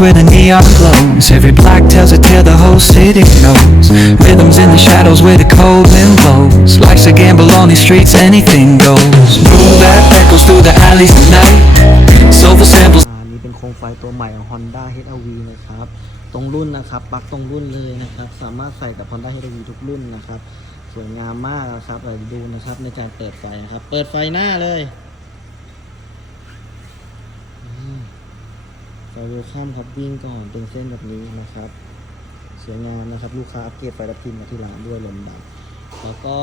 where the neon glows. Every black tells a tale the whole city knows. Rhythms in the shadows where the cold wind blows. Life's a gamble on these streets, anything goes. Boom that echoes through the alleys at night. Soulful samples. นี่เป็นโคมไฟตัวใหม่ของ Honda HR-V นะครับ ตรงรุ่นนะครับ ปักตรงรุ่นเลยนะครับ สามารถใส่กับ Honda HR-V ทุกรุ่นนะครับ สวยงามมากนะครับเราดูนะครับในการเปิดไฟนะครับ เปิดไฟหน้าเลยอืม ไฟเวลคัมครับวิ่งก่อนเป็นเส้นแบบนี้นะครับ สวยงามนะครับ ลูกค้าอัปเกรดไฟรับพิมพ์มาที่ร้านด้วยลมดำแล้วก็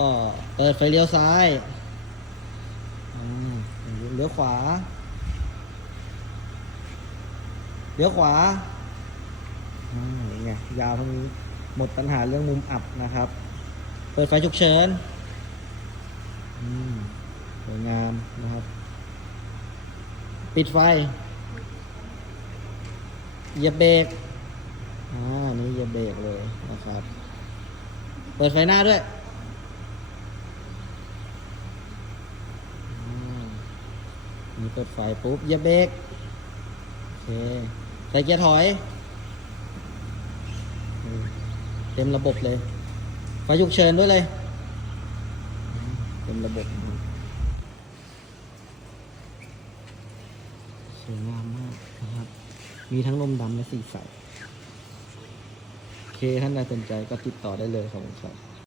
เปิดไฟเลี้ยวซ้ายอืมเลี้ยวขวา เลี้ยวขวาอ่าอย่างเงี้ยยาวเท่านี้หมดปัญหาเรื่องมุมอับนะครับ เปิดไฟฉุกเฉินสวยงามนะครับ ปิดไฟ เหยียบเบรกอ่านี่เหยียบเบรกเลยนะครับ เปิดไฟหน้าด้วยอ่านี่เปิดไฟปุ๊บเหยียบเบรกโอเคใส่เกียร์ถอย เต็มระบบเลยไฟฉุกเฉินด้วยเลย เต็มระบบสวยงามมากนะครับ มีทั้งนมดำและสีใส โอเคท่านใดสนใจก็ติดต่อได้เลยครับผมครับ